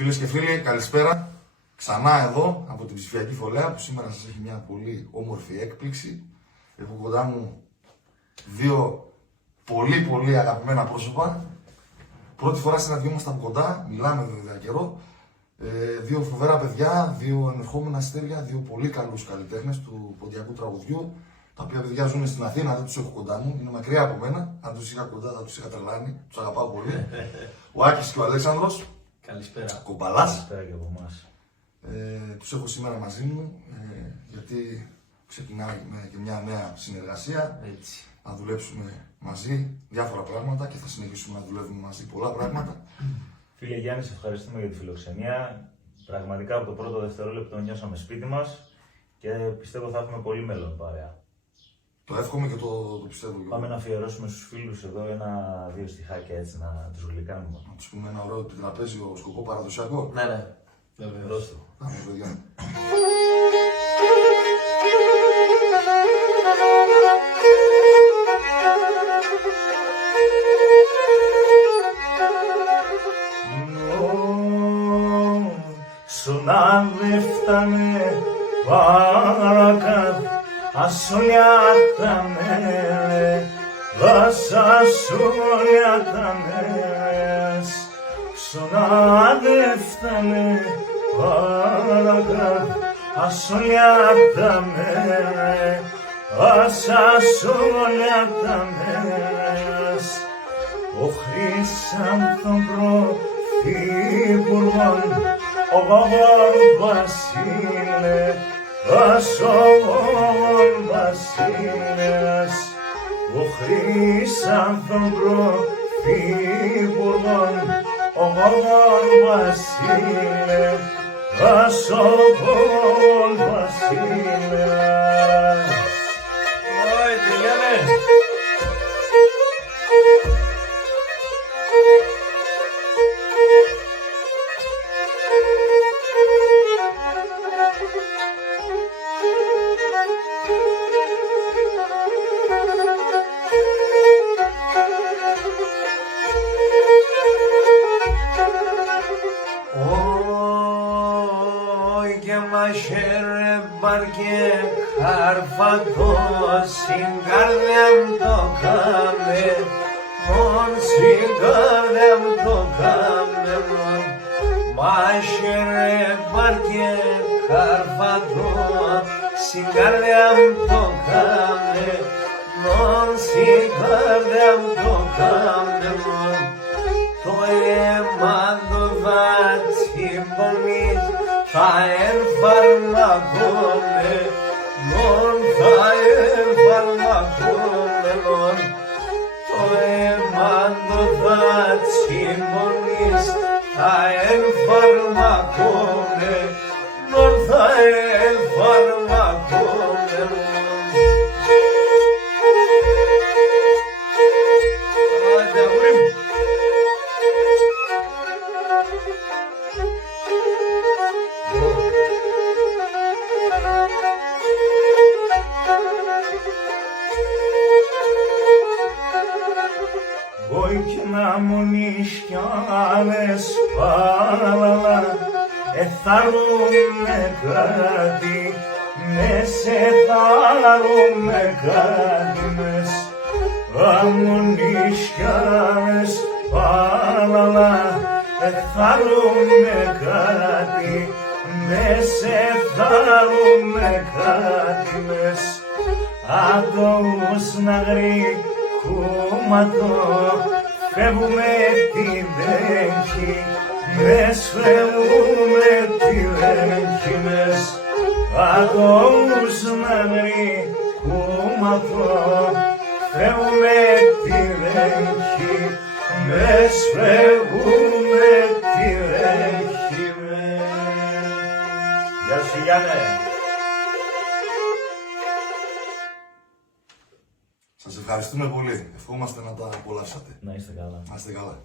Φίλες και φίλοι, καλησπέρα. Ξανά εδώ από την ψηφιακή φωλέα που σήμερα σας έχει μια πολύ όμορφη έκπληξη. Έχω κοντά μου δύο πολύ αγαπημένα πρόσωπα. Πρώτη φορά συναντιόμαστε από κοντά, μιλάμε βέβαια καιρό. Δύο φοβερά παιδιά, δύο ενερχόμενα αστέρια, δύο πολύ καλούς καλλιτέχνες του ποντιακού τραγουδιού. Τα οποία παιδιά ζουν στην Αθήνα, δεν τους έχω κοντά μου, είναι μακριά από μένα. Αν τους είχα κοντά θα τους είχα τρελάνει, τους αγαπάω πολύ. Ο Άκης και ο Αλέξανδρος. Καλησπέρα. Κομπαλάς. Καλησπέρα και από εμάς. Τους έχω σήμερα μαζί μου, γιατί ξεκινάει και μια νέα συνεργασία. Έτσι. Να δουλέψουμε μαζί διάφορα πράγματα και θα συνεχίσουμε να δουλεύουμε μαζί πολλά πράγματα. Φίλε Γιάννη, σε ευχαριστούμε για τη φιλοξενία. Πραγματικά από το πρώτο δευτερόλεπτο νιώσαμε σπίτι μας και πιστεύω θα έχουμε πολύ μέλλον παρέα. Το εύχομαι και το πιστεύω. Πάμε να αφιερώσουμε στους φίλους εδώ ένα-δύο στιχάκια έτσι να τους γλυκάνουμε. Να τους πούμε ένα ωραίο τραπέζιο σκοπό παραδοσιακό. Ναι. Βεβαίως. Πάμε, παιδιά. Σουνά δε φτάνε παρακάτω, ασολιάτανε, δάσα ασολιάτανες. Σουνά δε φτάνε παρακάτω, ασολιάτανε, δάσα ασολιάτανες. Ο Χρυσάνθων πρωθυπουργών, ο Βαβόν Βασίλε, Βασοβόν Βασίλες, ο Χρυσάνθων πρωθυπουργών, ο Βαβόν Βασίλε, Βασοβόν Βασίλες. Ωι, τι λέμε! Μαχαίρε μπαρκέ χαρφατό, συγκάρδεμ το κάμε, μον συγκάρδεμ το κάμε, μον. Μαχαίρε μπαρκέ χαρφατό, συγκάρδεμ το κάμε, μον συγκάρδεμ το κάμε, μον. Το αίμα το βάτσι μπονείς, θα εμφαρμακώνε, μον θα εμφαρμακώνε, μον. Το αίμα το δάτσι μονής, θα εμφαρμακώνε, μον θα εμφαρμακώνε, μον. Άντε, αγόρι μου. Oi και να μονείς κι άλλες παραλαλά, εθάρουμε κάτι, μες εθάρουμε κάτι μες. Αμονείς κι άλλες παραλαλά, εθάρουμε κάτι, μες εθάρουμε κάτι μες. Άτομος να γρήγοματο, φεύγουμε τη δέχη, μες φεύγουμε τη δέχη μες. Άτομος να γρήγοματο, φεύγουμε τη δέχη, μες φεύγουμε τη δέχη μες. Γεια σου Γιάννε. Σας ευχαριστούμε πολύ. Ευχόμαστε να τα απολαύσατε. Να είστε καλά. Να είστε καλά.